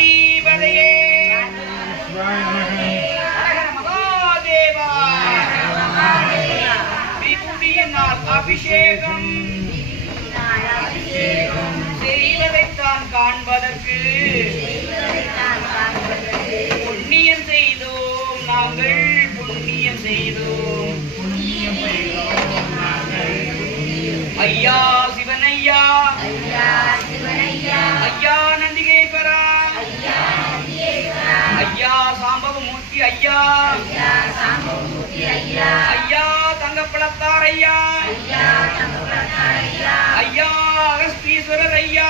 மகாதீபதையே மகாதேவா விபூதியினால் அபிஷேகம் செய்வதைத்தான் காண்பதற்கு புண்ணியம் செய்தோம் நாங்கள் புண்ணியம் செய்தோம் ஐயா சிவனையா ஐயா நந்திகேஸ்வரா ஐயா சாம்பவமூர்த்தி ஐயா ஐயா தங்கப்பழத்தார் ஐயா ஐயா அகஸ்தீஸ்வரர் ஐயா